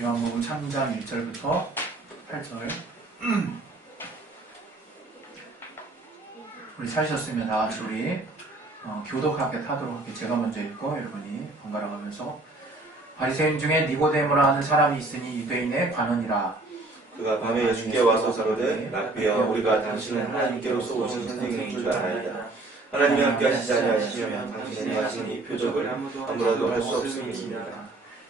요한복음 3장 1절부터 8절. 우리 찾으셨으면 다 같이 우리 교독하게 하도록 할게요. 제가 먼저 읽고 여러분이 번갈아 가면서. 바리새인 중에 니고데모라 하는 사람이 있으니 유대인의 관원이라. 그가 밤에 예수께 와서 가로되 라삐여, 우리가 당신은 하나님께로서 오신 선생님인 줄 알아이다. 하나님이 함께 하시지 아니하시면 당신이 하신 이 표적을 아무라도 할 수 없음이니이다.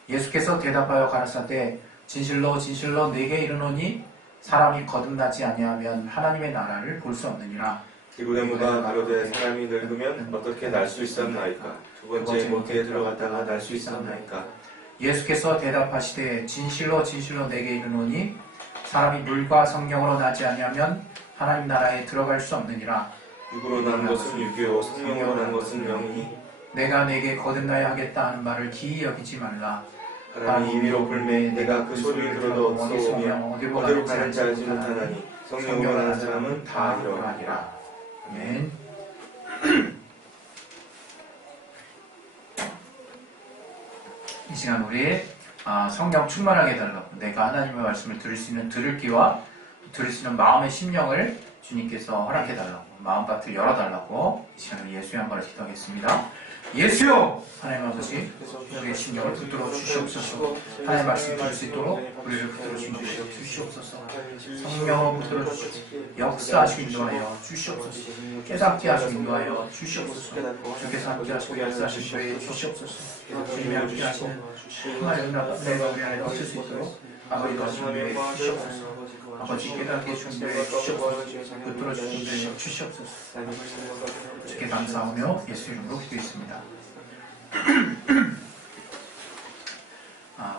예수께서 대답하여 가라사대 진실로 진실로 내게 이르노니 사람이 거듭나지 아니하면 하나님의 나라를 볼 수 없느니라. 니고데모가 가로되 사람이 늙으면 어떻게 날 수 있었나이까? 두 번째 모태에 들어갔다가 날 수 있었나이까? 예수께서 대답하시되 진실로 진실로 내게 이르노니 사람이 물과 성령으로 나지 아니하면 하나님 나라에 들어갈 수 없느니라. 육으로 난 것은 육이요 성령으로 난 것은 영이니 내가 내게 거듭나야 하겠다 하는 말을 기이 여기지 말라. 바람이 임의로 불매 내가 그 소리를 들어도 어디서 오며 어디로 가는지 알지 못하나니 성령으로 나는 사람은 다 이러하리라. 아멘. 이 시간 우리 성령 충만하게 해달라고, 내가 하나님의 말씀을 들을 수 있는 들을 귀와 들을 수 있는 마음의 심령을 주님께서 허락해달라고, 마음밭을 열어달라고 이 시간에 예수의 한 번을 기도하겠습니다. 예수요! 하나님 아버지, 우리의 심령을 붙들어 주시옵소서. 하나님의 말씀을 들을 수 있도록 우리를 붙들어 주시옵소서. 성령을 붙들어 주시옵소서. 역사하시고 인도하여 주시옵소서. 깨닫게 하시고 인도하여 주시옵소서. 주께서 함께 하시고 역사하시고 인도하여 주시옵소서. 주님이 함께 하시는 하나님의 은혜가 우리 안에 넘칠 수 있도록 아버지도 준비해 주시옵소서. 아버지 깨닫게 준비해 주시옵소서. 붙들어 주시옵소서. 주께 감사하며 예수 이름으로 기도했습니다.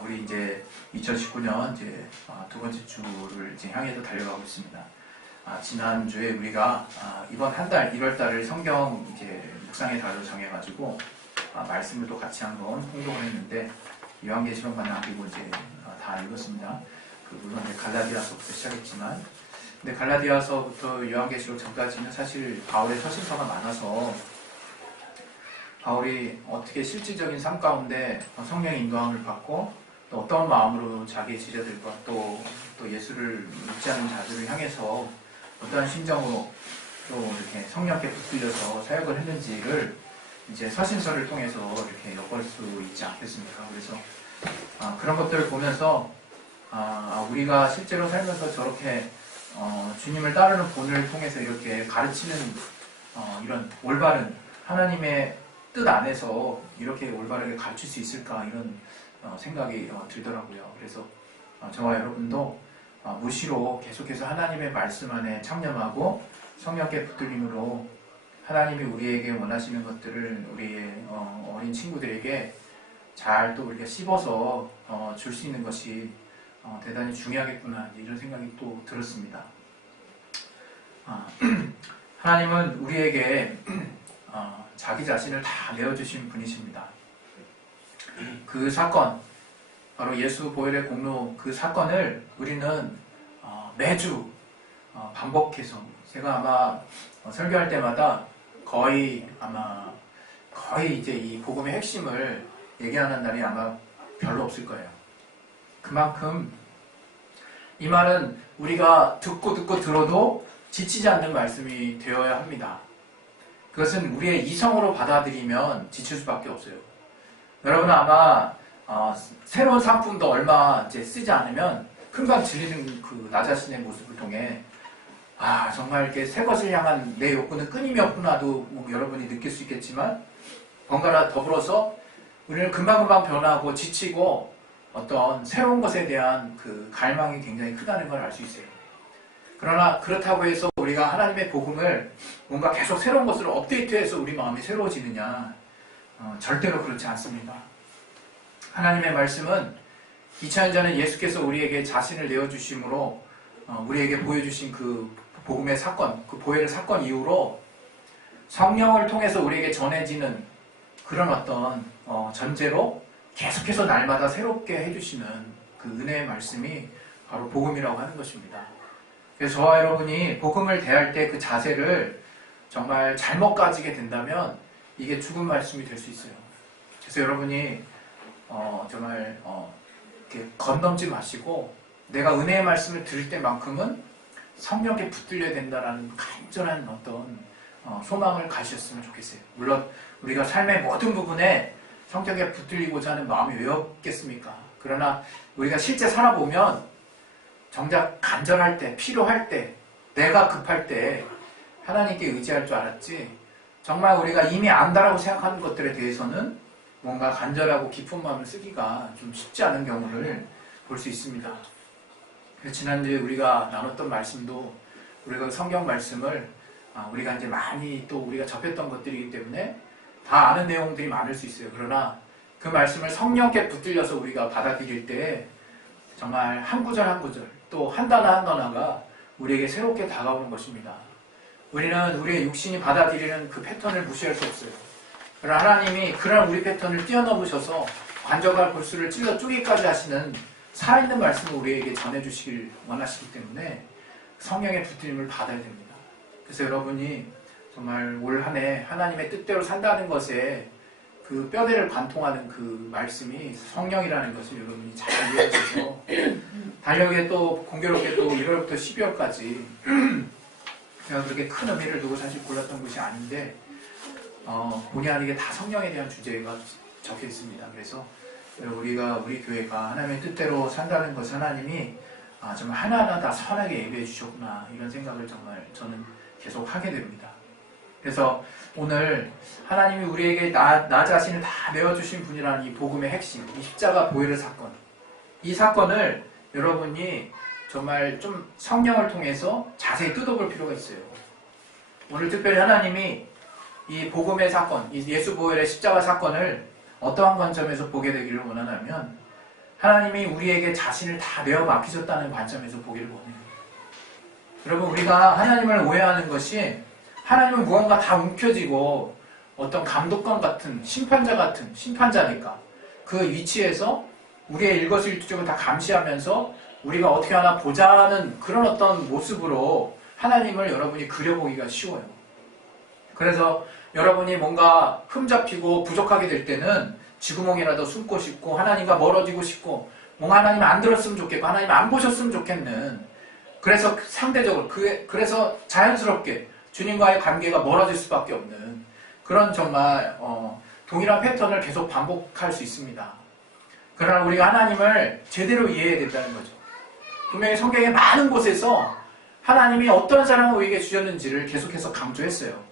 우리 이제 2019년 이제 두 번째 주를 이제 향해서 달려가고 있습니다. 지난주에 우리가 이번 한 달 1월 달을 성경 이제 묵상의 달로 정해가지고 말씀을 또 같이 한번 홍독을 했는데 요한계시록만 남기고 이제 다 읽었습니다. 물론 이제 갈라디아서부터 시작했지만, 근데 갈라디아서부터 요한계시록 전까지는 사실 바울의 서신서가 많아서 바울이 어떻게 실질적인 삶 가운데 성령의 인도함을 받고 또 어떤 마음으로 자기의 제자들과 또 예수를 믿지 않는 자들을 향해서 어떠한 심정으로 또 이렇게 성령께 붙들려서 사역을 했는지를 이제 서신서를 통해서 이렇게 엿볼 수 있지 않겠습니까? 그래서 그런 것들을 보면서 우리가 실제로 살면서 저렇게 주님을 따르는 본을 통해서 이렇게 가르치는 이런 올바른 하나님의 뜻 안에서 이렇게 올바르게 가르칠 수 있을까, 이런 생각이 들더라고요. 그래서 저와 여러분도 무시로 계속해서 하나님의 말씀 안에 창념하고 성령께 붙들림으로 하나님이 우리에게 원하시는 것들을 우리의 어린 친구들에게 잘 또 우리가 씹어서 줄 수 있는 것이 대단히 중요하겠구나, 이런 생각이 또 들었습니다. 하나님은 우리에게 자기 자신을 다 내어주신 분이십니다. 그 사건, 바로 예수 보혈의 공로, 그 사건을 우리는 매주 반복해서, 제가 아마 설교할 때마다 거의 이제 이 복음의 핵심을 얘기하는 날이 아마 별로 없을 거예요. 그만큼 이 말은 우리가 듣고 들어도 지치지 않는 말씀이 되어야 합니다. 그것은 우리의 이성으로 받아들이면 지칠 수밖에 없어요. 여러분 아마 새로운 상품도 얼마 이제 쓰지 않으면 금방 질리는 나 자신의 모습을 통해 정말 이렇게 새 것을 향한 내 욕구는 끊임이 없구나도 여러분이 느낄 수 있겠지만, 번갈아 더불어서 우리는 금방금방 변하고 지치고 어떤 새로운 것에 대한 그 갈망이 굉장히 크다는 걸 알 수 있어요. 그러나 그렇다고 해서 우리가 하나님의 복음을 뭔가 계속 새로운 것으로 업데이트해서 우리 마음이 새로워지느냐, 절대로 그렇지 않습니다. 하나님의 말씀은 2000년 전에 예수께서 우리에게 자신을 내어주심으로 우리에게 보여주신 그 복음의 사건, 그 보혈의 사건 이후로 성령을 통해서 우리에게 전해지는 그런 어떤 전제로 계속해서 날마다 새롭게 해주시는 그 은혜의 말씀이 바로 복음이라고 하는 것입니다. 그래서 저와 여러분이 복음을 대할 때 그 자세를 정말 잘못 가지게 된다면 이게 죽은 말씀이 될 수 있어요. 그래서 여러분이 정말 이렇게 건넘지 마시고 내가 은혜의 말씀을 들을 때만큼은 성령께 붙들려야 된다라는 간절한 어떤 소망을 가지셨으면 좋겠어요. 물론 우리가 삶의 모든 부분에 성경에 붙들리고자 하는 마음이 왜 없겠습니까? 그러나 우리가 실제 살아보면 정작 간절할 때, 필요할 때, 내가 급할 때 하나님께 의지할 줄 알았지, 정말 우리가 이미 안다라고 생각하는 것들에 대해서는 뭔가 간절하고 깊은 마음을 쓰기가 좀 쉽지 않은 경우를 볼 수 있습니다. 지난주에 우리가 나눴던 말씀도 우리가 성경 말씀을 우리가 이제 많이 또 우리가 접했던 것들이기 때문에 다 아는 내용들이 많을 수 있어요. 그러나 그 말씀을 성령께 붙들려서 우리가 받아들일 때 정말 한 구절 한 구절 또 한 단어 한 단어가 우리에게 새롭게 다가오는 것입니다. 우리는 우리의 육신이 받아들이는 그 패턴을 무시할 수 없어요. 그러나 하나님이 그런 우리 패턴을 뛰어넘으셔서 관절과 골수를 찔러 쪼개기까지 하시는 살아있는 말씀을 우리에게 전해주시길 원하시기 때문에 성령의 붙들림을 받아야 됩니다. 그래서 여러분이 정말 올 한 해 하나님의 뜻대로 산다는 것에 그 뼈대를 관통하는 그 말씀이 성령이라는 것을 여러분이 잘 이해하셔서 달력에 또 공교롭게 또 1월부터 12월까지 제가 그렇게 큰 의미를 두고 사실 골랐던 것이 아닌데 본의 아니게 다 성령에 대한 주제가 적혀 있습니다. 그래서 우리 교회가 하나님의 뜻대로 산다는 것을 하나님이 정말 하나하나 다 선하게 예배해 주셨구나, 이런 생각을 정말 저는 계속 하게 됩니다. 그래서 오늘 하나님이 우리에게 나 자신을 다 내어주신 분이라는 이 복음의 핵심, 이 십자가 보혈의 사건, 이 사건을 여러분이 정말 좀 성령을 통해서 자세히 뜯어볼 필요가 있어요. 오늘 특별히 하나님이 이 복음의 사건, 이 예수 보혈의 십자가 사건을 어떠한 관점에서 보게 되기를 원하냐면 하나님이 우리에게 자신을 다 내어 맡기셨다는 관점에서 보기를 원해요. 여러분, 우리가 하나님을 오해하는 것이 하나님은 무언가 다 움켜쥐고 어떤 감독관 같은 심판자 같은 심판자니까 그 위치에서 우리의 일거수일투족을 다 감시하면서 우리가 어떻게 하나 보자는 그런 어떤 모습으로 하나님을 여러분이 그려보기가 쉬워요. 그래서 여러분이 뭔가 흠잡히고 부족하게 될 때는 쥐구멍이라도 숨고 싶고 하나님과 멀어지고 싶고 뭔가 하나님 안 들었으면 좋겠고 하나님 안 보셨으면 좋겠는, 그래서 상대적으로 그래서 자연스럽게 주님과의 관계가 멀어질 수밖에 없는 그런 정말 동일한 패턴을 계속 반복할 수 있습니다. 그러나 우리가 하나님을 제대로 이해해야 된다는 거죠. 분명히 성경의 많은 곳에서 하나님이 어떤 사랑을 우리에게 주셨는지를 계속해서 강조했어요.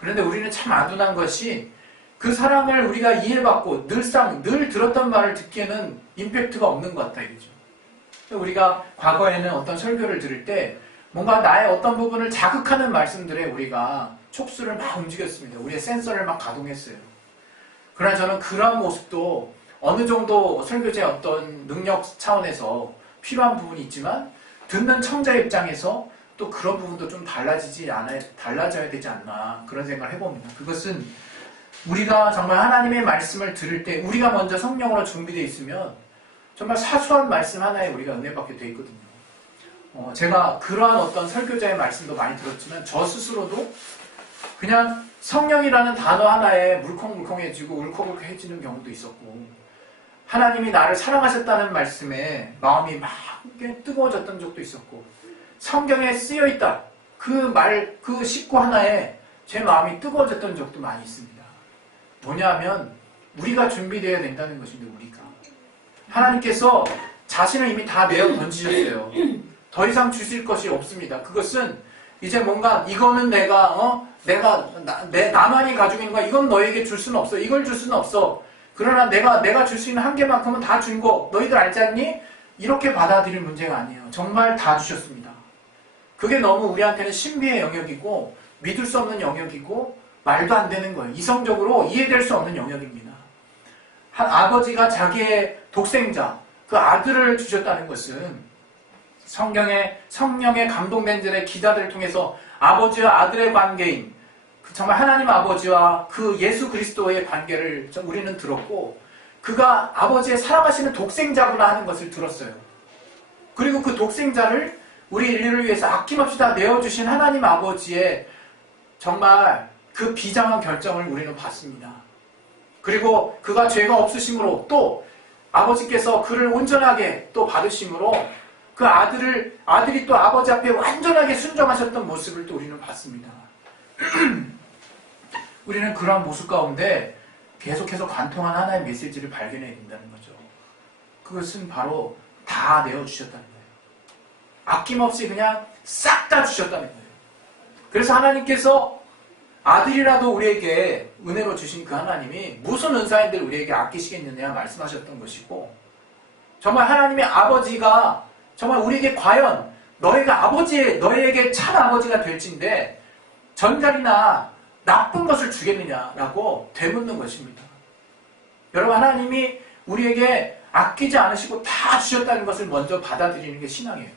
그런데 우리는 참 아둔한 것이 그 사랑을 우리가 이해받고 늘 들었던 말을 듣기에는 임팩트가 없는 것 같다 이거죠. 우리가 과거에는 어떤 설교를 들을 때 뭔가 나의 어떤 부분을 자극하는 말씀들에 우리가 촉수를 막 움직였습니다. 우리의 센서를 막 가동했어요. 그러나 저는 그런 모습도 어느 정도 설교자의 어떤 능력 차원에서 필요한 부분이 있지만 듣는 청자 입장에서 또 그런 부분도 좀 달라져야 되지 않나, 그런 생각을 해봅니다. 그것은 우리가 정말 하나님의 말씀을 들을 때 우리가 먼저 성령으로 준비되어 있으면 정말 사소한 말씀 하나에 우리가 은혜받게 되어 있거든요. 제가 그러한 어떤 설교자의 말씀도 많이 들었지만 저 스스로도 그냥 성령이라는 단어 하나에 물컹물컹해지고 울컥울컥해지는 경우도 있었고, 하나님이 나를 사랑하셨다는 말씀에 마음이 막 뜨거워졌던 적도 있었고, 성경에 쓰여있다 그 식구 하나에 제 마음이 뜨거워졌던 적도 많이 있습니다. 뭐냐면 우리가 준비되어야 된다는 것인데, 우리가 하나님께서 자신을 이미 다 내어 던지셨어요. 더 이상 주실 것이 없습니다. 그것은 이제 뭔가 이거는 나만이 가지고 있는 거야, 이건 너에게 줄 수는 없어, 이걸 줄 수는 없어, 그러나 내가 줄 수 있는 한계만큼은 다 준 거 너희들 알지 않니? 이렇게 받아들일 문제가 아니에요. 정말 다 주셨습니다. 그게 너무 우리한테는 신비의 영역이고 믿을 수 없는 영역이고 말도 안 되는 거예요. 이성적으로 이해될 수 없는 영역입니다. 한 아버지가 자기의 독생자, 그 아들을 주셨다는 것은 성령의 감동된 자의 기자들을 통해서 아버지와 아들의 관계인 정말 하나님 아버지와 그 예수 그리스도의 관계를 우리는 들었고, 그가 아버지의 사랑하시는 독생자구나 하는 것을 들었어요. 그리고 그 독생자를 우리 인류를 위해서 아낌없이 다 내어주신 하나님 아버지의 정말 그 비장한 결정을 우리는 봤습니다. 그리고 그가 죄가 없으심으로 또 아버지께서 그를 온전하게 또 받으심으로 그 아들이 또 아버지 앞에 완전하게 순종하셨던 모습을 또 우리는 봤습니다. 우리는 그러한 모습 가운데 계속해서 관통한 하나의 메시지를 발견해야 된다는 거죠. 그것은 바로 다 내어주셨다는 거예요. 아낌없이 그냥 싹 다 주셨다는 거예요. 그래서 하나님께서 아들이라도 우리에게 은혜로 주신 그 하나님이 무슨 은사인들 우리에게 아끼시겠느냐 말씀하셨던 것이고, 정말 하나님의 아버지가 정말 우리에게 과연 너에게 참 아버지가 될진데 전갈이나 나쁜 것을 주겠느냐라고 되묻는 것입니다. 여러분, 하나님이 우리에게 아끼지 않으시고 다 주셨다는 것을 먼저 받아들이는 게 신앙이에요.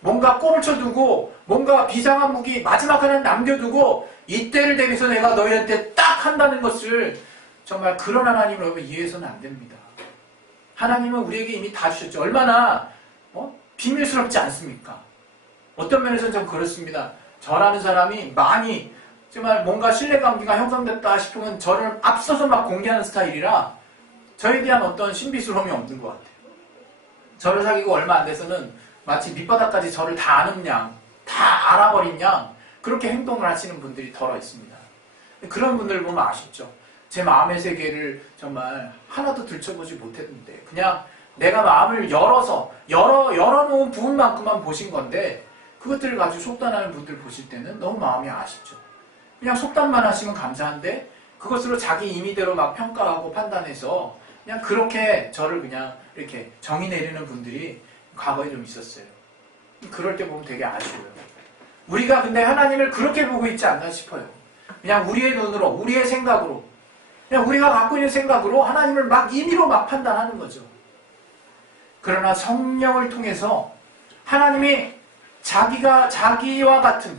뭔가 꼴을 쳐두고 뭔가 비상한 무기 마지막 하나 남겨두고 이때를 대비해서 내가 너희한테 딱 한다는 것을 정말 그런 하나님을 여러분 이해해서는 안 됩니다. 하나님은 우리에게 이미 다 주셨죠. 얼마나 비밀스럽지 않습니까? 어떤 면에서는 좀 그렇습니다. 저라는 사람이 많이 정말 뭔가 신뢰관계가 형성됐다 싶으면 저를 앞서서 막 공개하는 스타일이라 저에 대한 어떤 신비스러움이 없는 것 같아요. 저를 사귀고 얼마 안 돼서는 마치 밑바닥까지 저를 다 아는 양, 다 알아버린 양 그렇게 행동을 하시는 분들이 덜어 있습니다. 그런 분들 보면 아쉽죠. 제 마음의 세계를 정말 하나도 들춰보지 못했는데 그냥 내가 마음을 열어놓은 부분만큼만 보신 건데 그것들을 가지고 속단하는 분들 보실 때는 너무 마음이 아쉽죠. 그냥 속단만 하시면 감사한데 그것으로 자기 임의대로 막 평가하고 판단해서 그냥 그렇게 저를 그냥 이렇게 정의 내리는 분들이 과거에 좀 있었어요. 그럴 때 보면 되게 아쉬워요. 우리가 근데 하나님을 그렇게 보고 있지 않나 싶어요. 그냥 우리의 눈으로, 우리의 생각으로, 그냥 우리가 갖고 있는 생각으로 하나님을 막 임의로 막 판단하는 거죠. 그러나 성령을 통해서 하나님이 자기와 같은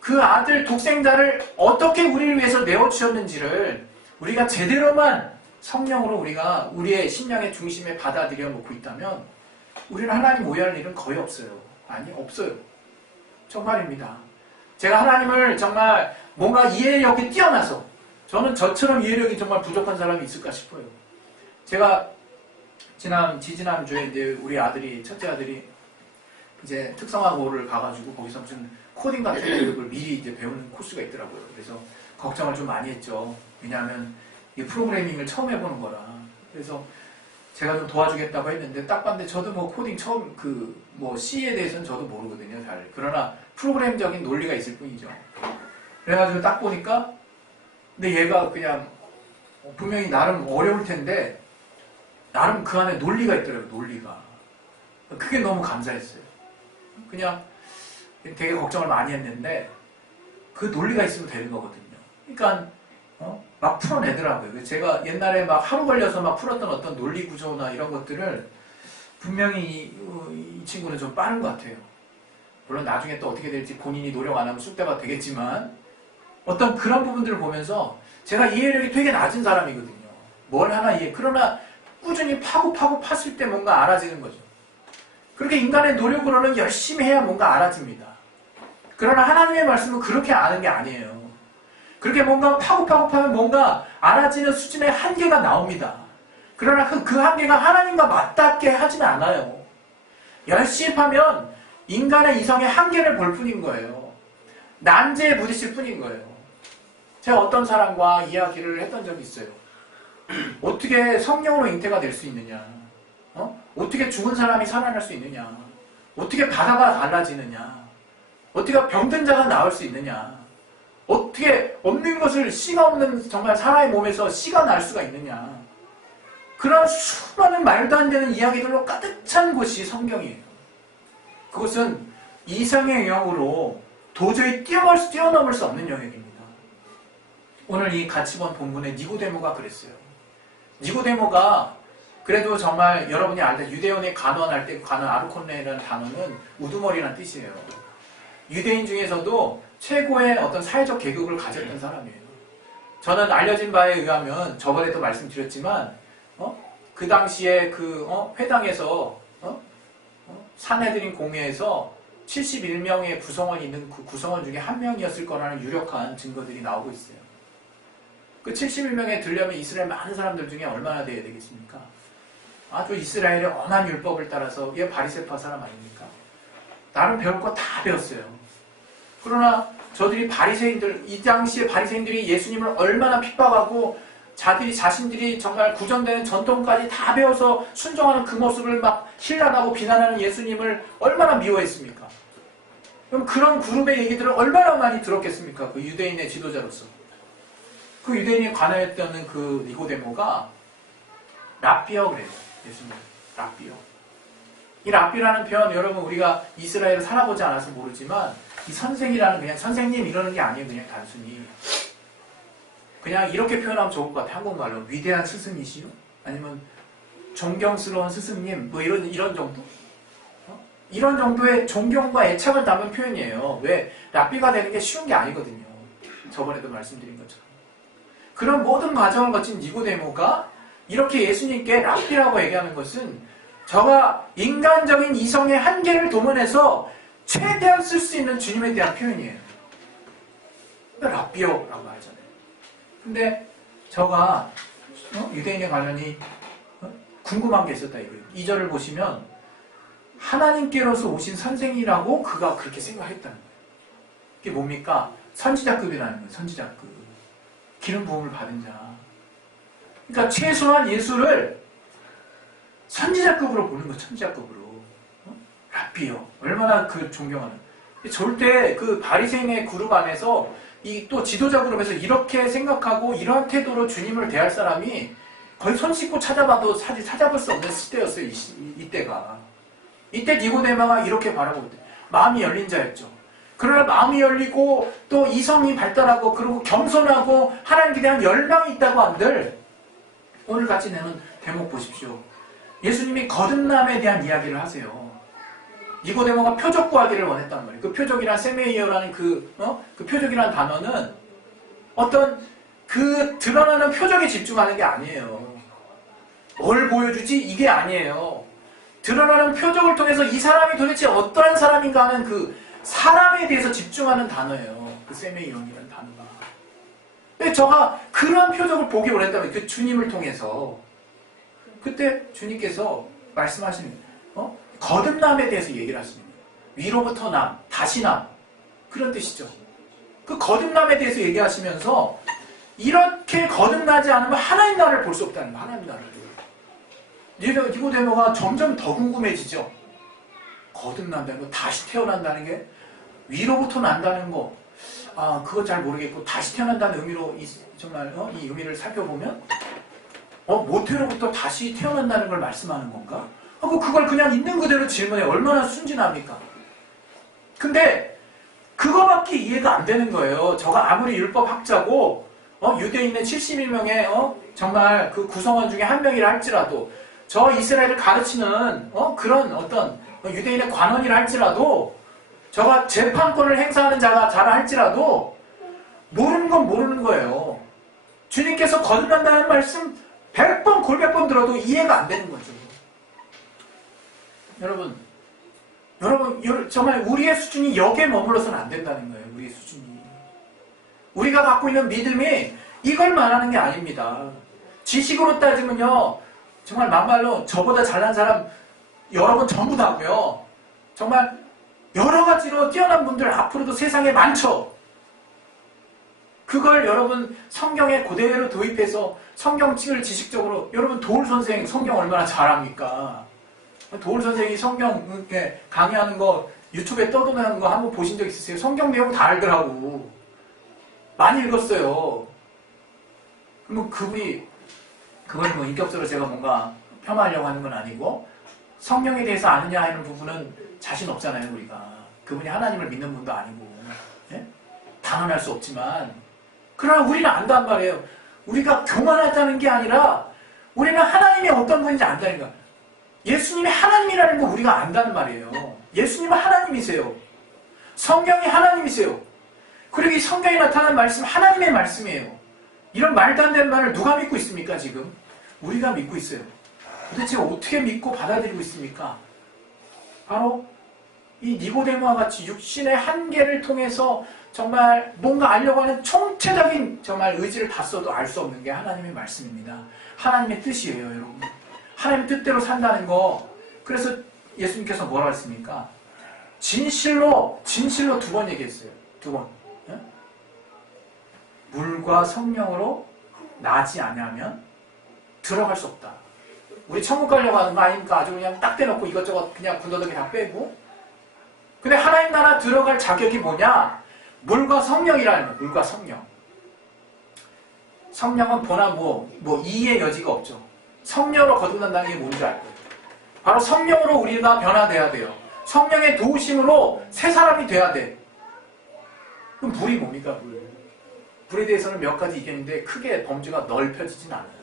그 아들 독생자를 어떻게 우리를 위해서 내어주셨는지를 우리가 제대로만 성령으로 우리가 우리의 심령의 중심에 받아들여 놓고 있다면 우리는 하나님 오해할 일은 거의 없어요. 아니, 없어요. 정말입니다. 제가 하나님을 정말 뭔가 이해력이 뛰어나서 저는 저처럼 이해력이 정말 부족한 사람이 있을까 싶어요. 제가 지지난주에 이제 우리 첫째 아들이 이제 특성화고를 가가지고 거기서 무슨 코딩 같은 교육을 미리 이제 배우는 코스가 있더라고요. 그래서 걱정을 좀 많이 했죠. 왜냐하면 이 프로그래밍을 처음 해보는 거라. 그래서 제가 좀 도와주겠다고 했는데 딱 봤는데 저도 뭐 코딩 처음 C에 대해서는 저도 모르거든요, 잘. 그러나 프로그램적인 논리가 있을 뿐이죠. 그래가지고 딱 보니까 근데 얘가 그냥 분명히 나름 어려울 텐데 나름 그 안에 논리가 있더라고요, 논리가. 그게 너무 감사했어요. 그냥 되게 걱정을 많이 했는데 그 논리가 있으면 되는 거거든요. 그러니까 막 풀어내더라고요. 제가 옛날에 막 하루 걸려서 막 풀었던 어떤 논리 구조나 이런 것들을 분명히 이 친구는 좀 빠른 것 같아요. 물론 나중에 또 어떻게 될지 본인이 노력 안 하면 쑥대가 되겠지만 어떤 그런 부분들을 보면서 제가 이해력이 되게 낮은 사람이거든요. 뭘 하나 그러나 꾸준히 파고 팠을 때 뭔가 알아지는 거죠. 그렇게 인간의 노력으로는 열심히 해야 뭔가 알아집니다. 그러나 하나님의 말씀은 그렇게 아는 게 아니에요. 그렇게 뭔가 파고 파면 뭔가 알아지는 수준의 한계가 나옵니다. 그러나 그 한계가 하나님과 맞닿게 하지는 않아요. 열심히 파면 인간의 이성의 한계를 볼 뿐인 거예요. 난제에 부딪힐 뿐인 거예요. 제가 어떤 사람과 이야기를 했던 적이 있어요. 어떻게 성령으로 잉태가 될 수 있느냐? 어떻게 죽은 사람이 살아날 수 있느냐? 어떻게 바다가 달라지느냐? 어떻게 병든 자가 나을 수 있느냐? 어떻게 없는 것을 씨가 없는 정말 사람의 몸에서 씨가 날 수가 있느냐? 그런 수많은 말도 안 되는 이야기들로 가득 찬 곳이 성경이에요. 그것은 이성의 영역으로 도저히 뛰어넘을 수 없는 영역입니다. 오늘 이 같이 본 본문의 니고데모가 그랬어요. 니고데모가 그래도 정말 여러분이 알다 유대인의 간언할 때 간언 아르콘네라는 단어는 우두머리라는 뜻이에요. 유대인 중에서도 최고의 어떤 사회적 계급을 가졌던 사람이에요. 저는 알려진 바에 의하면 저번에도 말씀드렸지만 그 당시에 회당에서 산헤드린 공회에서 71명의 구성원이 있는 그 구성원 중에 한 명이었을 거라는 유력한 증거들이 나오고 있어요. 그 71명에 들려면 이스라엘 많은 사람들 중에 얼마나 돼야 되겠습니까? 아주 이스라엘의 엄한 율법을 따라서 얘 바리새파 사람 아닙니까? 나름 배울 거 다 배웠어요. 그러나 저들이 바리새인들, 이 당시에 바리새인들이 예수님을 얼마나 핍박하고 자신들이 정말 구전되는 전통까지 다 배워서 순종하는 그 모습을 막 신랄하고 비난하는 예수님을 얼마나 미워했습니까? 그럼 그런 그룹의 얘기들을 얼마나 많이 들었겠습니까? 그 유대인의 지도자로서. 그 유대인이 관하였던 그 니고데모가 랍비어 그래요. 예수님. 랍비어. 이 랍비라는 표현 여러분 우리가 이스라엘을 살아보지 않아서 모르지만 이 선생이라는 그냥 선생님 이러는 게 아니에요. 그냥 단순히. 그냥 이렇게 표현하면 좋을 것 같아요. 한국말로. 위대한 스승이시요? 아니면 존경스러운 스승님? 뭐 이런 정도? 이런 정도의 존경과 애착을 담은 표현이에요. 왜? 랍비가 되는 게 쉬운 게 아니거든요. 저번에도 말씀드린 것처럼. 그런 모든 과정을 거친 니고데모가 이렇게 예수님께 랍비라고 얘기하는 것은 저가 인간적인 이성의 한계를 동원해서 최대한 쓸 수 있는 주님에 대한 표현이에요. 그러니까 랍비어라고 하잖아요. 근데 저가 유대인의 관련이 궁금한 게 있었다 이거예요. 2절을 보시면 하나님께로서 오신 선생이라고 그가 그렇게 생각했다는 거예요. 이게 뭡니까? 선지자급이라는 거예요. 선지자급. 기름 부음을 받은 자. 그러니까 최소한 예수를 선지자급으로 보는 거예요. 선지자급으로. 랍비요. 얼마나 그 존경하는. 절대 그 바리새인의 그룹 안에서 이 또 지도자 그룹에서 이렇게 생각하고 이러한 태도로 주님을 대할 사람이 거의 손 씻고 찾아봐도 사실 찾아볼 수 없는 시대였어요. 이때가. 이때 니고데모가 이렇게 바라보고 있대. 마음이 열린 자였죠. 그러나 마음이 열리고 또 이성이 발달하고 그리고 겸손하고 하나님께 대한 열망이 있다고 한들 오늘 같이 내는 대목 보십시오. 예수님이 거듭남에 대한 이야기를 하세요. 니고데모가 표적 구하기를 원했단 말이에요. 그 표적이란 세메이어라는 그 표적이란 단어는 어떤 그 드러나는 표적에 집중하는 게 아니에요. 뭘 보여주지? 이게 아니에요. 드러나는 표적을 통해서 이 사람이 도대체 어떠한 사람인가 하는 그 사람에 대해서 집중하는 단어예요. 그 세메이온이라는 단어가. 근데 저가 그러한 표적을 보기 원했다면 그 주님을 통해서 그때 주님께서 말씀하시는 거듭남에 대해서 얘기를 하십니다. 위로부터 남, 다시 남 그런 뜻이죠. 그 거듭남에 대해서 얘기하시면서 이렇게 거듭나지 않으면 하나님 나라를 볼 수 없다는 거예요. 하나님 나라를. 니고데모가 점점 더 궁금해지죠. 거듭난다는 거, 다시 태어난다는 게 위로부터 난다는 거, 그거 잘 모르겠고 다시 태어난다는 의미로 정말 이 의미를 살펴보면 모태로부터 다시 태어난다는 걸 말씀하는 건가? 하고 그걸 그냥 있는 그대로 질문해. 얼마나 순진합니까? 근데 그거밖에 이해가 안 되는 거예요. 저가 아무리 율법학자고 유대인의 71명의 정말 그 구성원 중에 한 명이라 할지라도 저 이스라엘을 가르치는 그런 어떤 유대인의 관원이라 할지라도 저가 재판권을 행사하는 자라 할지라도 모르는 건 모르는 거예요. 주님께서 거듭난다는 말씀 100번 골몇 번 들어도 이해가 안 되는 거죠. 여러분 정말 우리의 수준이 여기에 머물러서는 안 된다는 거예요. 우리의 수준이. 우리가 갖고 있는 믿음이 이걸 말하는 게 아닙니다. 지식으로 따지면요. 정말 막말로 저보다 잘난 사람 여러분 전부 다고요. 정말 여러 가지로 뛰어난 분들 앞으로도 세상에 많죠. 그걸 여러분 성경에 그대로 도입해서 성경을 지식적으로 여러분 도울 선생 성경 얼마나 잘합니까? 도울 선생이 성경 강의하는 거 유튜브에 떠도는 거 한번 보신 적 있으세요? 성경 내용 다 알더라고. 많이 읽었어요. 그럼 그걸 뭐 인격적으로 제가 뭔가 폄하하려고 하는 건 아니고 성경에 대해서 아느냐 하는 부분은 자신 없잖아요. 우리가 그분이 하나님을 믿는 분도 아니고 단언할 수 없지만 그러나 우리는 안단 말이에요. 우리가 교만하다는 게 아니라 우리는 하나님이 어떤 분인지 안다는 거야. 예수님이 하나님이라는 거 우리가 안다는 말이에요. 예수님은 하나님이세요. 성경이 하나님이세요. 그리고 이 성경에 나타난 말씀 하나님의 말씀이에요. 이런 말도 안 되는 말을 누가 믿고 있습니까 지금? 우리가 믿고 있어요. 도대체 어떻게 믿고 받아들이고 있습니까? 바로 이 니고데모와 같이 육신의 한계를 통해서 정말 뭔가 알려고 하는 총체적인 정말 의지를 다 써도 알 수 없는 게 하나님의 말씀입니다. 하나님의 뜻이에요, 여러분. 하나님 뜻대로 산다는 거. 그래서 예수님께서 뭐라 했습니까? 진실로 두 번 얘기했어요. 두 번. 예? 물과 성령으로 나지 아니하면 들어갈 수 없다. 우리 천국 가려고 하는 거 아닙니까? 아주 그냥 딱 대놓고 이것저것 그냥 군더더기 다 빼고. 근데 하나님 나라 들어갈 자격이 뭐냐? 물과 성령이라는 거예요. 물과 성령. 성령은 보나 이의 여지가 없죠. 성령으로 거듭난다는 게 뭔지 알 거예요. 바로 성령으로 우리가 변화돼야 돼요. 성령의 도우심으로 새 사람이 돼야 돼. 그럼 물이 뭡니까? 물에 대해서는 몇 가지 얘기했는데 크게 범주가 넓혀지진 않아요.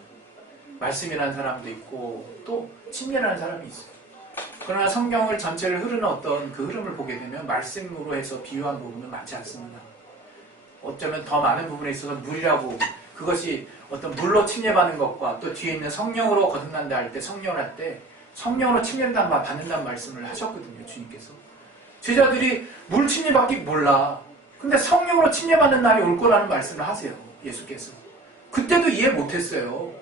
말씀이라는 사람도 있고 또 침례라는 사람이 있어요. 그러나 성경을 전체를 흐르는 어떤 그 흐름을 보게 되면 말씀으로 해서 비유한 부분은 많지 않습니다. 어쩌면 더 많은 부분에 있어서 물이라고 그것이 어떤 물로 침례받는 것과 또 뒤에 있는 성령으로 거듭난다 할 때 성령을 할 때 성령으로 받는다는 말씀을 하셨거든요. 주님께서. 제자들이 물 침례받기 몰라. 근데 성령으로 침례받는 날이 올 거라는 말씀을 하세요. 예수께서. 그때도 이해 못했어요.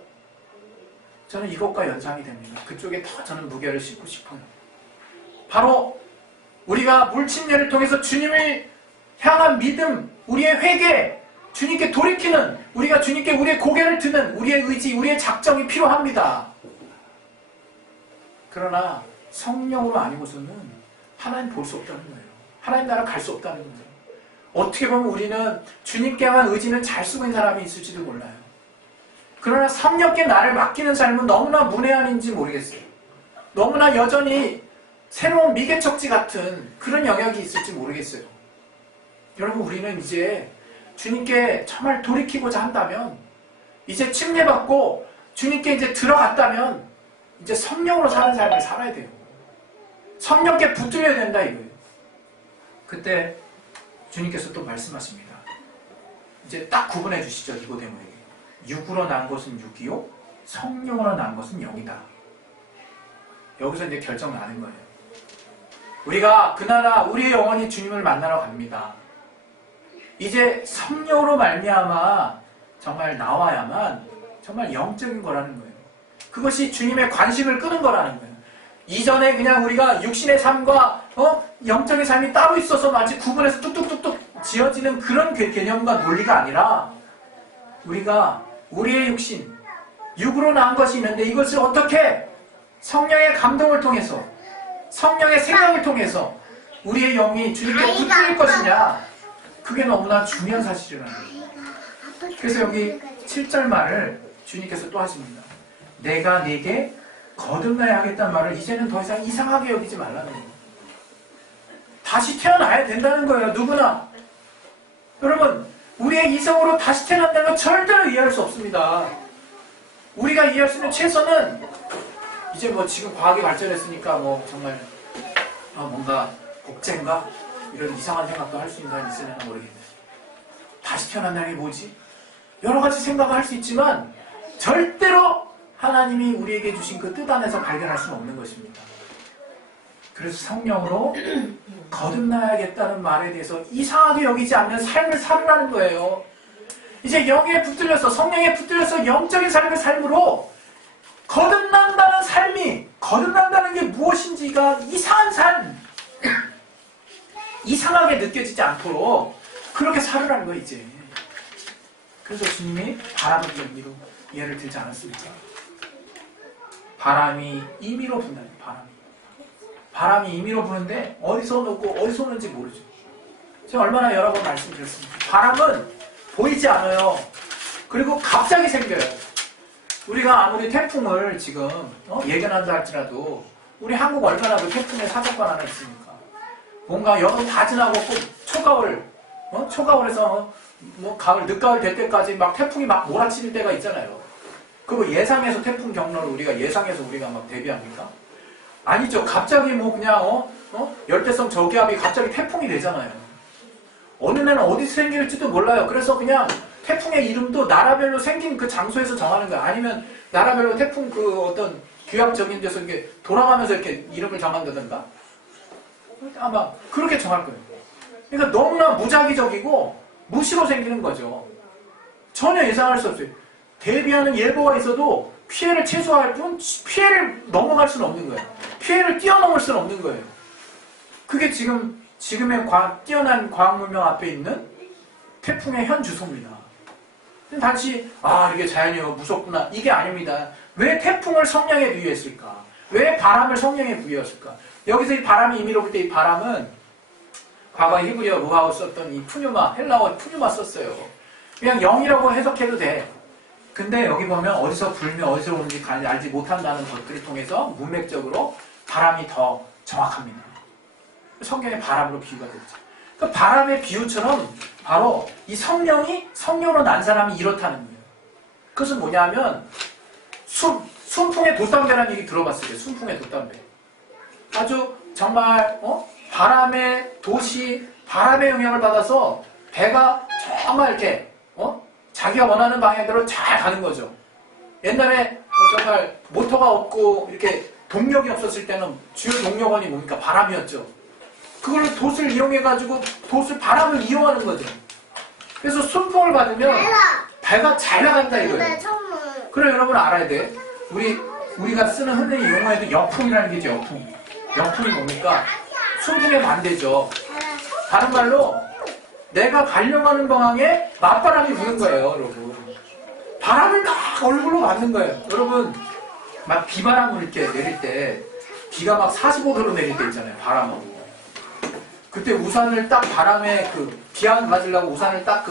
저는 이것과 연상이 됩니다. 그쪽에 더 저는 무게를 싣고 싶어요. 바로 우리가 물 침례를 통해서 주님을 향한 믿음, 우리의 회개, 주님께 돌이키는, 우리가 주님께 우리의 고개를 드는 우리의 의지, 우리의 작정이 필요합니다. 그러나 성령으로 아니고서는 하나님 볼 수 없다는 거예요. 하나님 나라 갈 수 없다는 거예요. 어떻게 보면 우리는 주님께 향한 의지는 잘 쓰고 있는 사람이 있을지도 몰라요. 그러나 성령께 나를 맡기는 삶은 너무나 문외한인지 모르겠어요. 너무나 여전히 새로운 미개척지 같은 그런 영역이 있을지 모르겠어요. 여러분, 우리는 이제 주님께 정말 돌이키고자 한다면, 이제 침례받고 주님께 이제 들어갔다면 이제 성령으로 사는 삶을 살아야 돼요. 성령께 붙들려야 된다 이거예요. 그때 주님께서 또 말씀하십니다. 이제 딱 구분해 주시죠. 니고데모에게. 육으로 난 것은 육이요, 성령으로 난 것은 영이다. 여기서 이제 결정 나는 거예요. 우리가 그나라 우리의 영혼이 주님을 만나러 갑니다. 이제 성령으로 말미암아 정말 나와야만 정말 영적인 거라는 거예요. 그것이 주님의 관심을 끄는 거라는 거예요. 이전에 그냥 우리가 육신의 삶과 영적인 삶이 따로 있어서 마치 구분해서 뚝뚝뚝뚝 지어지는 그런 개념과 논리가 아니라, 우리가 우리의 육신, 육으로 낳은 것이 있는데 이것을 어떻게 성령의 감동을 통해서, 성령의 생각을 통해서 우리의 영이 주님께 붙들 것이냐, 그게 너무나 중요한 사실이라는 거예요. 그래서 여기 7절 말을 주님께서 또 하십니다. 내가 네게 거듭나야 하겠다는 말을 이제는 더 이상 이상하게 여기지 말라는 거예요. 다시 태어나야 된다는 거예요. 누구나. 여러분, 우리의 이성으로 다시 태어난다는 건 절대로 이해할 수 없습니다. 우리가 이해할 수 있는 최소는 이제 지금 과학이 발전했으니까 정말 뭔가 복제인가? 이런 이상한 생각도 할 수 있는 사람이 있으려나 모르겠네. 다시 태어난다는 게 뭐지? 여러 가지 생각을 할 수 있지만 절대로 하나님이 우리에게 주신 그 뜻 안에서 발견할 수는 없는 것입니다. 그래서 성령으로 거듭나야겠다는 말에 대해서 이상하게 여기지 않는 삶을 살으라는 거예요. 이제 영에 붙들려서, 성령에 붙들려서 영적인 삶을 삶으로 거듭난다는 삶이, 거듭난다는 게 무엇인지가 이상한 삶, 이상하게 느껴지지 않도록 그렇게 살으라는 거예요, 이제. 그래서 주님이 바람을 의미로 예를 들지 않았습니까? 바람이 임의로 분다. 바람이 임의로 부는데 어디서 오고 어디서 오는지 모르죠. 제가 얼마나 여러 번 말씀드렸습니다. 바람은 보이지 않아요. 그리고 갑자기 생겨요. 우리가 아무리 태풍을 지금 예견한다 할지라도 우리 한국 얼마나 그 태풍의 사정관 하나 있습니까? 뭔가 여름 다 지나고 꼭 초가을에서 가을, 늦가을 될 때까지 막 태풍이 막 몰아치는 때가 있잖아요. 그거 예상해서 태풍 경로를 우리가 예상해서 우리가 막 대비합니까? 아니죠. 갑자기 그냥 열대성 저기압이 갑자기 태풍이 되잖아요. 어느 날은 어디서 생길지도 몰라요. 그래서 그냥 태풍의 이름도 나라별로 생긴 그 장소에서 정하는 거야. 아니면 나라별로 태풍 그 어떤 규약적인 데서 이렇게 돌아가면서 이렇게 이름을 정한다든가. 아마 그렇게 정할 거예요. 그러니까 너무나 무작위적이고 무시로 생기는 거죠. 전혀 예상할 수 없어요. 대비하는 예보가 있어도 피해를 최소화할 뿐 피해를 넘어갈 수는 없는 거예요. 피해를 뛰어넘을 수는 없는 거예요. 그게 지금의 뛰어난 과학문명 앞에 있는 태풍의 현 주소입니다. 단지 이게 자연이요 무섭구나 이게 아닙니다. 왜 태풍을 성령에 부여했을까? 왜 바람을 성령에 부여했을까? 여기서 이 바람이 의미로 볼 때 이 바람은 과거 히브리어 루하우 썼던 이 푸뉴마, 헬라어 푸뉴마 썼어요. 그냥 영이라고 해석해도 돼. 근데 여기 보면 어디서 불면 어디서 오는지 알지 못한다는 것들을 통해서 문맥적으로 바람이 더 정확합니다. 성경의 바람으로 비유가 되죠. 그 바람의 비유처럼 바로 이 성령이 성령으로 난 사람이 이렇다는 거예요. 그것은 뭐냐면 순풍의 돛담배라는 얘기 들어봤을 때 순풍의 돛담배. 아주 정말 바람의 돛이 바람의 영향을 받아서 배가 정말 이렇게 자기가 원하는 방향대로 잘 가는 거죠. 옛날에 정말 모터가 없고 이렇게 동력이 없었을 때는 주요 동력원이 뭡니까? 바람이었죠. 그걸 돛을 이용해가지고 바람을 이용하는 거죠. 그래서 순풍을 받으면 배가 잘 나간다 이거예요. 그래 여러분 알아야 돼. 우리가 쓰는 흔히 용어에도 역풍이라는 게 있죠. 역풍이 뭡니까? 순풍의 반대죠. 다른 말로 내가 가려고 하는 방향에 맞바람이 부는 거예요, 여러분. 바람을 막 얼굴로 맞는 거예요. 여러분, 막 비바람을 이렇게 내릴 때, 비가 막 45도로 내릴 때 있잖아요, 바람하고. 그때 우산을 딱 바람에 비 안 맞으려고 우산을 딱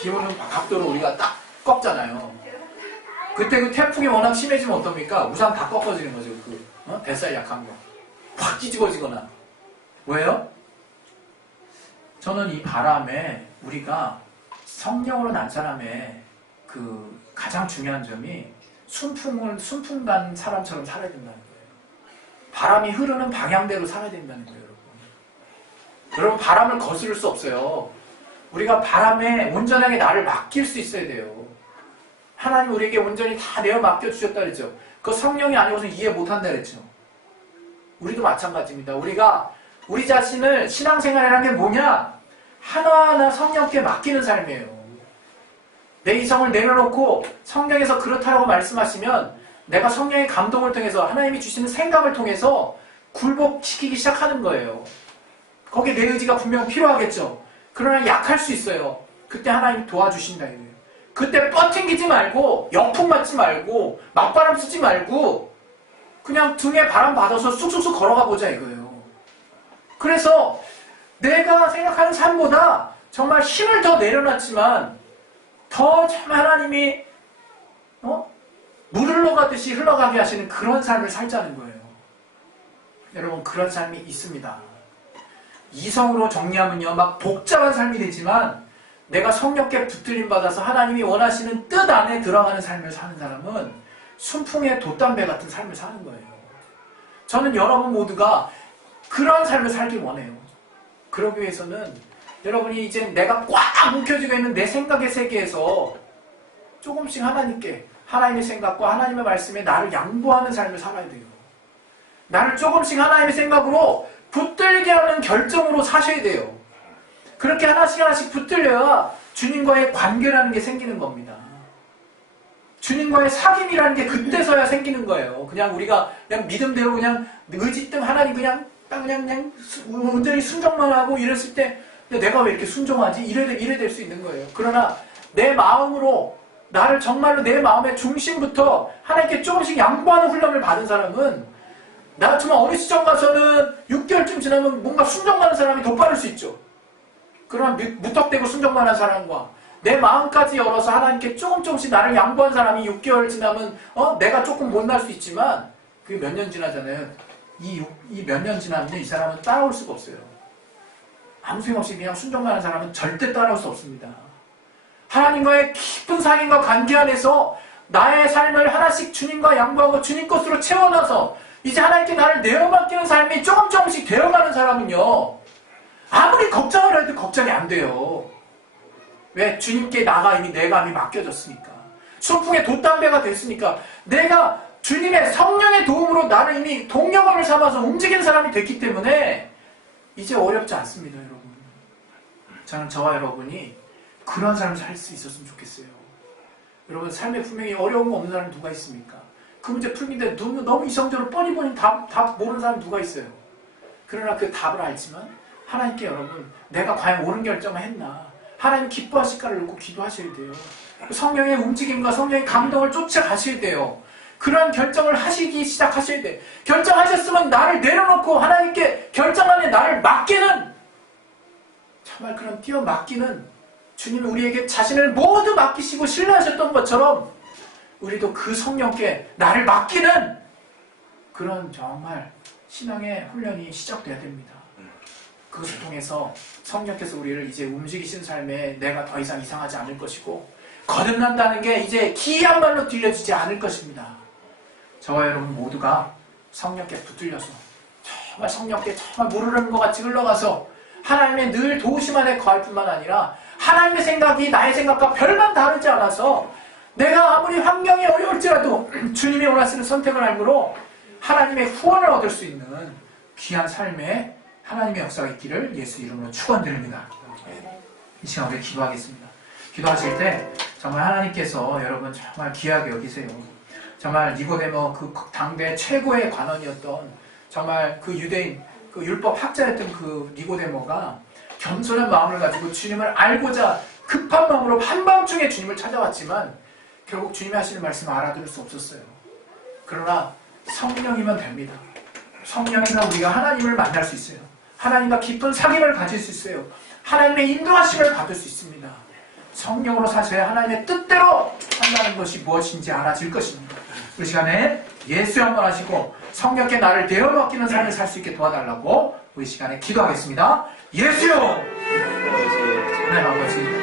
비 오는 각도로 우리가 딱 꺾잖아요. 그때 그 태풍이 워낙 심해지면 어떻습니까? 우산 다 꺾어지는 거죠, 뱃살 약한 거. 확 뒤집어지거나. 왜요? 저는 이 바람에 우리가 성령으로 난 사람의 가장 중요한 점이 순풍 난 사람처럼 살아야 된다는 거예요. 바람이 흐르는 방향대로 살아야 된다는 거예요, 여러분. 여러분, 바람을 거스를 수 없어요. 우리가 바람에 온전하게 나를 맡길 수 있어야 돼요. 하나님 우리에게 온전히 다 내어 맡겨주셨다 그랬죠. 그 성령이 아니고서 이해 못한다 그랬죠. 우리도 마찬가지입니다. 우리가 우리 자신을 신앙생활이라는 게 뭐냐? 하나하나 성령께 맡기는 삶이에요. 내 이성을 내려놓고 성경에서 그렇다라고 말씀하시면 내가 성령의 감동을 통해서 하나님이 주시는 생각을 통해서 굴복시키기 시작하는 거예요. 거기에 내 의지가 분명 필요하겠죠. 그러나 약할 수 있어요. 그때 하나님 도와주신다 이거예요. 그때 뻗팅기지 말고 역풍 맞지 말고 맞바람 쓰지 말고 그냥 등에 바람 받아서 쑥쑥쑥 걸어가 보자 이거예요. 그래서 내가 생각하는 삶보다 정말 힘을 더 내려놨지만 더 정말 하나님이 물 흘러가듯이 흘러가게 하시는 그런 삶을 살자는 거예요. 여러분 그런 삶이 있습니다. 이성으로 정리하면요 막 복잡한 삶이 되지만 내가 성령께 붙들림 받아서 하나님이 원하시는 뜻 안에 들어가는 삶을 사는 사람은 순풍의 돛담배 같은 삶을 사는 거예요. 저는 여러분 모두가 그런 삶을 살기 원해요. 그러기 위해서는 여러분이 이제 내가 꽉 뭉켜지고 있는 내 생각의 세계에서 조금씩 하나님께 하나님의 생각과 하나님의 말씀에 나를 양보하는 삶을 살아야 돼요. 나를 조금씩 하나님의 생각으로 붙들게 하는 결정으로 사셔야 돼요. 그렇게 하나씩 붙들려야 주님과의 관계라는 게 생기는 겁니다. 주님과의 사귐이라는 게 그때서야 생기는 거예요. 그냥 우리가 그냥 믿음대로 그냥 의지등 하나님 그냥 온전히 순종만 하고 이랬을 때 내가 왜 이렇게 순종하지? 이래 될 수 있는 거예요. 그러나 내 마음으로 나를 정말로 내 마음의 중심부터 하나님께 조금씩 양보하는 훈련을 받은 사람은 나 정말 어느 시점 가서는 6개월쯤 지나면 뭔가 순종하는 사람이 더 빠를 수 있죠. 그러나 무턱대고 순종만 한 사람과 내 마음까지 열어서 하나님께 조금씩 나를 양보한 사람이 6개월 지나면 내가 조금 못날 수 있지만 그게 몇 년 지나잖아요. 이 몇 년 지나면 이 사람은 따라올 수가 없어요. 아무 생각 없이 그냥 순종만 하는 사람은 절대 따라올 수 없습니다. 하나님과의 깊은 사귐과 관계 안에서 나의 삶을 하나씩 주님과 양보하고 주님 것으로 채워넣어서 이제 하나님께 나를 내어맡기는 삶이 조금씩 되어가는 사람은요 아무리 걱정을 해도 걱정이 안 돼요. 왜? 주님께 내가 이미 맡겨졌으니까. 순풍의 돛담배가 됐으니까. 내가 주님의 성령의 도움으로 나를 이미 동력원을 삼아서 움직이는 사람이 됐기 때문에 이제 어렵지 않습니다, 여러분. 저는 저와 여러분이 그런 삶을 살 수 있었으면 좋겠어요. 여러분 삶에 분명히 어려운 거 없는 사람이 누가 있습니까? 그 문제 풀기인데 너무 이성적으로 뻔히 답 모르는 사람이 누가 있어요? 그러나 그 답을 알지만 하나님께 여러분 내가 과연 옳은 결정을 했나? 하나님 기뻐하실까를 놓고 기도하셔야 돼요. 성령의 움직임과 성령의 감동을 쫓아가셔야 돼요. 그러한 결정을 하시기 시작하셔야 돼. 결정하셨으면 나를 내려놓고 하나님께 결정 안에 나를 맡기는, 정말 그런 뛰어 맡기는, 주님이 우리에게 자신을 모두 맡기시고 신뢰하셨던 것처럼 우리도 그 성령께 나를 맡기는 그런 정말 신앙의 훈련이 시작돼야 됩니다. 그것을 통해서 성령께서 우리를 이제 움직이신 삶에 내가 더 이상 이상하지 않을 것이고 거듭난다는 게 이제 기이한 말로 들려지지 않을 것입니다. 저와 여러분 모두가 성령께 붙들려서 정말 성령께 정말 모르는 것 같이 흘러가서 하나님의 늘 도우심 안에 거할 뿐만 아니라 하나님의 생각이 나의 생각과 별반 다르지 않아서 내가 아무리 환경이 어려울지라도 주님이 원하시는 선택을 알므로 하나님의 후원을 얻을 수 있는 귀한 삶에 하나님의 역사가 있기를 예수 이름으로 축원드립니다. 이 시간 우리 기도하겠습니다. 기도하실 때 정말 하나님께서 여러분 정말 귀하게 여기세요. 정말 니고데모 그 당대 최고의 관원이었던 정말 그 유대인 그 율법 학자였던 그 니고데모가 겸손한 마음을 가지고 주님을 알고자 급한 마음으로 한밤중에 주님을 찾아왔지만 결국 주님이 하시는 말씀을 알아들을 수 없었어요. 그러나 성령이면 됩니다. 성령이면 우리가 하나님을 만날 수 있어요. 하나님과 깊은 사귐을 가질 수 있어요. 하나님의 인도하심을 받을 수 있습니다. 성령으로 사셔야 하나님의 뜻대로 한다는 것이 무엇인지 알아질 것입니다. 이 시간에 예수 영원하시고 성령께 나를 내어맡기는 삶을 살 수 있게 도와달라고 우리 시간에 기도하겠습니다. 예수요! 하나님 아버지